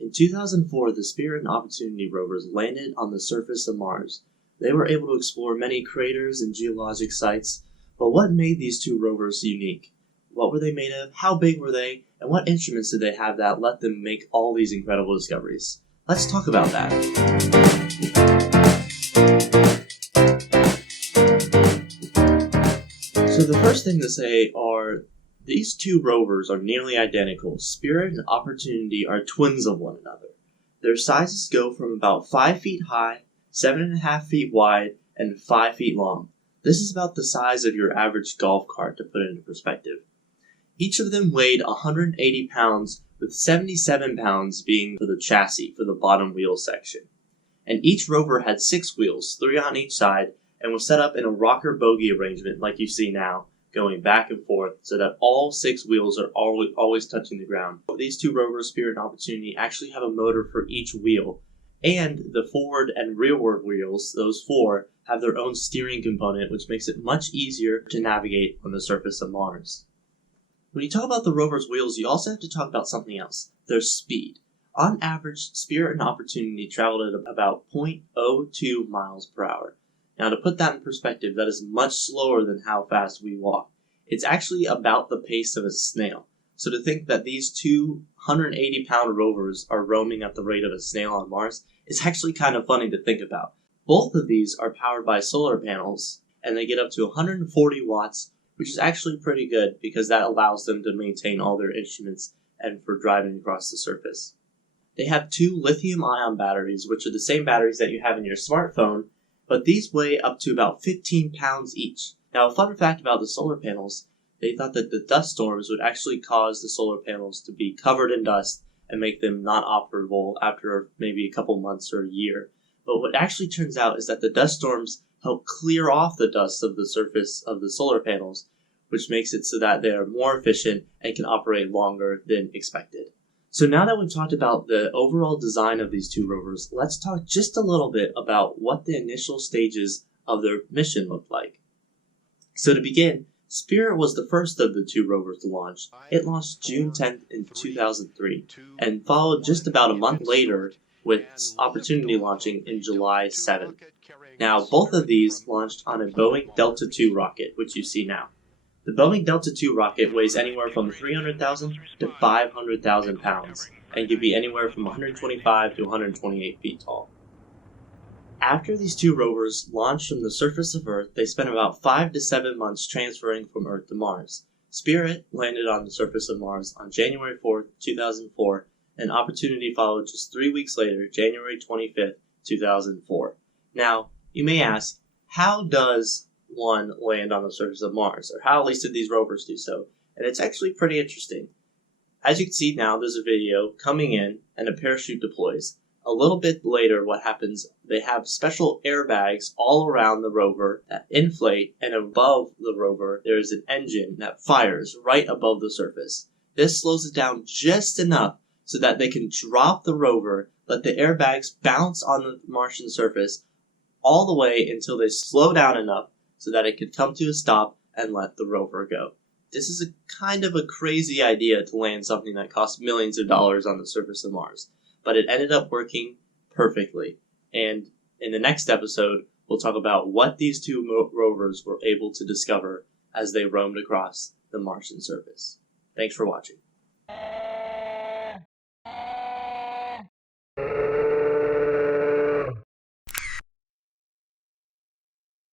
In 2004, the Spirit and Opportunity rovers landed on the surface of Mars. They were able to explore many craters and geologic sites, but what made these two rovers unique? What were they made of? How big were they? And what instruments did they have that let them make all these incredible discoveries? Let's talk about that. So the first thing to say are these two rovers are nearly identical. Spirit and Opportunity are twins of one another. Their sizes go from about 5 feet high, 7.5 feet wide, and 5 feet long. This is about the size of your average golf cart, to put it into perspective. Each of them weighed 180 pounds, with 77 pounds being for the chassis, for the bottom wheel section. And each rover had 6 wheels, 3 on each side, and was set up in a rocker bogie arrangement like you see now, going back and forth so that all 6 wheels are always touching the ground. These two rovers, Spirit and Opportunity, actually have a motor for each wheel, and the forward and rearward wheels, those 4, have their own steering component, which makes it much easier to navigate on the surface of Mars. When you talk about the rover's wheels, you also have to talk about something else, their speed. On average, Spirit and Opportunity traveled at about 0.02 miles per hour. Now, to put that in perspective, that is much slower than how fast we walk. It's actually about the pace of a snail. So to think that these 280-pound rovers are roaming at the rate of a snail on Mars is actually kind of funny to think about. Both of these are powered by solar panels, and they get up to 140 watts, which is actually pretty good because that allows them to maintain all their instruments and for driving across the surface. They have 2 lithium-ion batteries, which are the same batteries that you have in your smartphone, but these weigh up to about 15 pounds each. Now, a fun fact about the solar panels, they thought that the dust storms would actually cause the solar panels to be covered in dust and make them not operable after maybe a couple months or a year. But what actually turns out is that the dust storms help clear off the dust of the surface of the solar panels, which makes it so that they are more efficient and can operate longer than expected. So now that we've talked about the overall design of these two rovers, let's talk just a little bit about what the initial stages of their mission looked like. So to begin, Spirit was the first of the 2 rovers to launch. It launched June 10th in 2003 and followed just about a month later with Opportunity launching in July 7th. Now, both of these launched on a Boeing Delta II rocket, which you see now. The Boeing Delta II rocket weighs anywhere from 300,000 to 500,000 pounds and can be anywhere from 125 to 128 feet tall. After these 2 rovers launched from the surface of Earth, they spent about 5 to 7 months transferring from Earth to Mars. Spirit landed on the surface of Mars on January 4th, 2004, and Opportunity followed just 3 weeks later, January 25th, 2004. Now, you may ask, how does one land on the surface of Mars, or how at least did these rovers do so? And it's actually pretty interesting. As you can see now, there's a video coming in and a parachute deploys. A little bit later, what happens, they have special airbags all around the rover that inflate, and above the rover there is an engine that fires right above the surface. This slows it down just enough so that they can drop the rover, let the airbags bounce on the Martian surface all the way until they slow down enough so that it could come to a stop and let the rover go. This is a kind of a crazy idea to land something that costs millions of dollars on the surface of Mars, but it ended up working perfectly. And in the next episode, we'll talk about what these 2 rovers were able to discover as they roamed across the Martian surface. Thanks for watching.